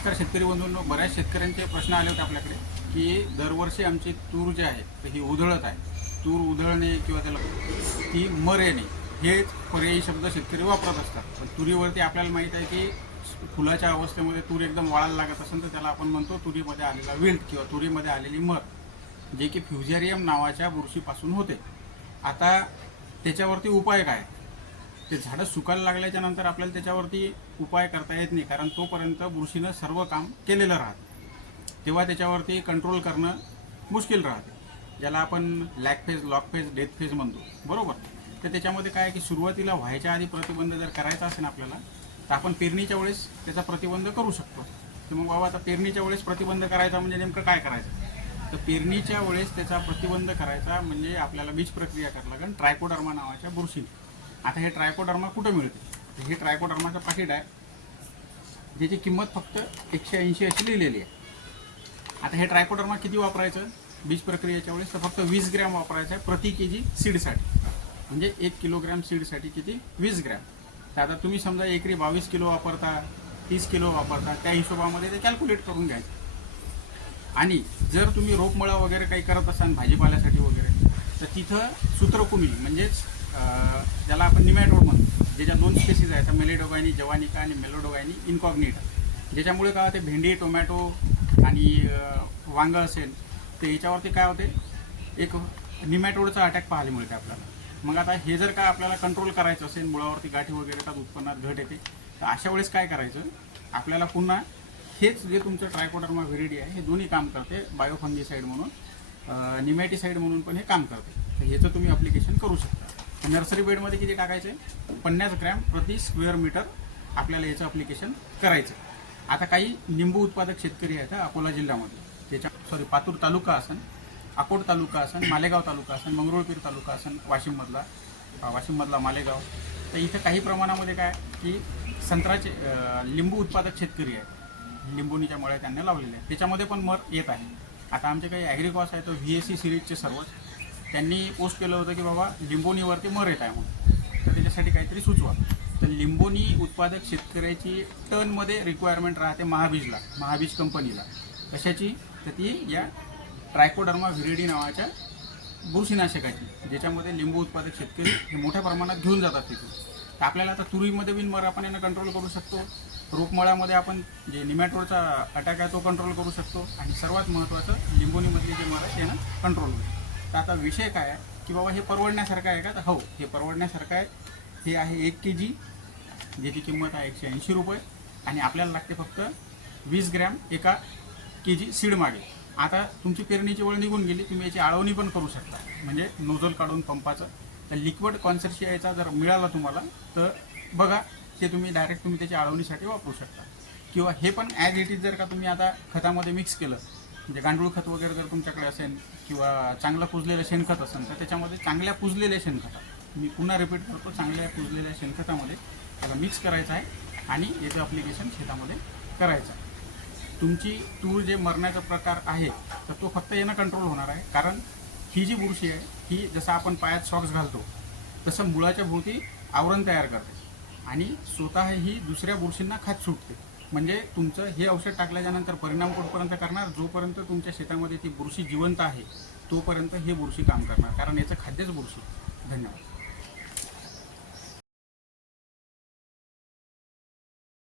नमस्कार शेतकरी बंधूंनो. बऱ्याच शेतकऱ्यांचे प्रश्न आले होते आपल्याकडे की दरवर्षी आमची तूर जी आहे तर ही उधळत आहे. तूर उधळणे किंवा त्याला ती मर येणे हेच पर्यायी शब्द शेतकरी वापरत असतात. पण तुरीवरती आपल्याला माहीत आहे की फुलाच्या अवस्थेमध्ये तूर एकदम वाळायला लागत असेल तर त्याला आपण म्हणतो तुरीमध्ये आलेला विल्ट किंवा तुरीमध्ये आलेली मर जे की फ्युजेरियम नावाच्या बुरशीपासून होते. आता त्याच्यावरती उपाय काय? ते झाडं सुकायला लागल्याच्या नंतर आपल्याला त्याच्यावरती उपाय करता येत नाही कारण तोपर्यंत बुरशीनं सर्व काम केलेलं राहतं. तेव्हा त्याच्यावरती कंट्रोल करणं मुश्किल राहते. ज्याला आपण lag phase log phase death phase म्हणतो. बरोबर? तर त्याच्यामध्ये काय आहे की सुरुवातीला व्हायच्या आधी प्रतिबंध जर करायचा असेल आपल्याला तर आपण पेरणीच्या वेळेस त्याचा प्रतिबंध करू शकतो. तर मग बाबा आता पेरणीच्या वेळेस प्रतिबंध करायचा म्हणजे नेमकं काय करायचं? तर पेरणीच्या वेळेस त्याचा प्रतिबंध करायचा म्हणजे आपल्याला बीज प्रक्रिया करायला लागेल ट्रायकोडर्मा नावाच्या बुरशीने. आता हे ट्रायकोडर्मा कुठं मिळते? हे ट्रायकोडर्माचं पाकिट आहे ज्याची किंमत फक्त एकशे ऐंशी अशी लिहिलेली आहे. आता हे ट्रायकोडर्मा किती वापरायचं? बीज प्रक्रियेच्या वेळेस तर फक्त वीस ग्रॅम वापरायचं आहे प्रति के जी सीडसाठी. म्हणजे एक किलोग्रॅम सीडसाठी किती? वीस ग्रॅम. तर आता तुम्ही समजा एकरी बावीस किलो वापरता तीस किलो वापरता त्या हिशोबामध्ये ते कॅल्क्युलेट करून घ्यायचं. आणि जर तुम्ही रोपमळा वगैरे काही करत असाल भाजीपाल्यासाठी वगैरे तर तिथं सूत्रकुमी म्हणजेच ज्याला आपण निमॅटोड म्हणतो ज्याच्या दोन स्पेसीज आहेत मेलेडोगायनी जवानिका आणि मेलोडोगायनी इन्कॉग्निटा ज्याच्यामुळे काय होते भेंडी टोमॅटो आणि अं, वांगं असेल तर याच्यावरती काय होते एक निमॅटोडचा अटॅक पाहायला मिळते आपल्याला. मग आता हे जर का आपल्याला कंट्रोल करायचं असेल मुळावरती गाठी वगैरे येतात उत्पन्नात घट येते. तर अशा वेळेस काय करायचं आपल्याला पुन्हा हेच जे तुमचं ट्रायकोडर्मा व्हेरिडी आहे हे दोन्ही काम करते बायोफंगीसाईड म्हणून निमॅटिसाईड म्हणून पण हे काम करते. तर ह्याचं तुम्ही अप्लिकेशन करू शकता. नर्सरी बेडमध्ये किती टाकायचे? पन्नास ग्रॅम प्रति स्क्वेअर मीटर आपल्याला याचं अप्लिकेशन करायचं. आता काही निंबू उत्पादक शेतकरी आहेत अकोला जिल्ह्यामध्ये. त्याच्या सॉरी पातूर तालुका असन अकोट तालुका असन मालेगाव तालुका असन मंगरुळपीर तालुका असन वाशिममधला वाशिममधला मालेगाव. तर इथं काही प्रमाणामध्ये काय की संत्राचे लिंबू उत्पादक शेतकरी आहेत. लिंबूनीच्या मळ्या त्यांना लावलेल्या आहेत. त्याच्यामध्ये पण मर येत आहे. आता आमचे काही ॲग्रिकॉस आहे तो व्ही एस सी सिरीजचे सर्वच त्यांनी पोस्ट केलं होतं की बाबा लिंबोनीवरती मर येत आहे म्हणून. तर त्याच्यासाठी काहीतरी सुचवा. तर लिंबोनी उत्पादक शेतकऱ्याची टनमध्ये रिक्वायरमेंट राहते महाबीजला महाबीज कंपनीला. कशाची? तर ती या ट्रायकोडर्मा व्हिरिडी नावाच्या बुरशीनाशकाची ज्याच्यामध्ये लिंबू उत्पादक शेतकरी हे मोठ्या प्रमाणात घेऊन जातात तिथून तर आपल्याला आता तुरीमध्ये बिन मर आपण यांना कंट्रोल करू शकतो. रोपमळ्यामध्ये आपण जे निमॅटोडचा अटॅक आहे तो कंट्रोल करू शकतो. आणि सर्वात महत्त्वाचं लिंबोनीमधली जे मर आहे त्यांना कंट्रोल होईल. तर आता विषय काय आहे? की बाबा हे परवडण्यासारखं आहे का? तर हो हे परवडण्यासारखं आहे. हे आहे एक के जी ज्याची किंमत आहे एकशे ऐंशी रुपये. आणि आपल्याला लागते फक्त वीस ग्रॅम एका के जी सीड मागे. आता तुमची पेरणीची वेळ निघून गेली तुम्ही याची आळवणी पण करू शकता. म्हणजे नोझल काढून पंपाचं. तर लिक्विड कॉन्सर्शियाचा जर मिळाला तुम्हाला तर बघा ते तुम्ही डायरेक्ट तुम्ही त्याची आळवणीसाठी वापरू शकता. किंवा हे पण ॲज इट इज जर का तुम्ही आता खतामध्ये मिक्स केलं म्हणजे गांडूळ खत वगैरे जर तुमच्याकडे असेल किंवा चांगलं कुजलेलं शेणखत असेल तर त्याच्यामध्ये चांगल्या कुजलेल्या शेणखतात मी पुन्हा रिपीट करतो चांगल्या कुजलेल्या शेणखतामध्ये त्याला मिक्स करायचं आहे आणि याचं अप्लिकेशन शेतामध्ये करायचं आहे. तुमची तूर जे मरण्याचा प्रकार आहे तर तो फक्त यानं कंट्रोल होणार आहे. कारण ही जी बुरशी आहे ही जसं आपण पायात सॉक्स घालतो तसं मुळाच्या भोवती आवरण तयार करते. आणि स्वतः ही दुसऱ्या बुरशींना खात सुटते. म्हणजे तुमचं हे औषध टाकल्याच्यानंतर परिणाम कुठपर्यंत करणार? जोपर्यंत तुमच्या शेतामध्ये ती बुरशी जिवंत आहे तोपर्यंत हे बुरशी काम करणार. कारण याचं खाद्यच बुरशी. धन्यवाद.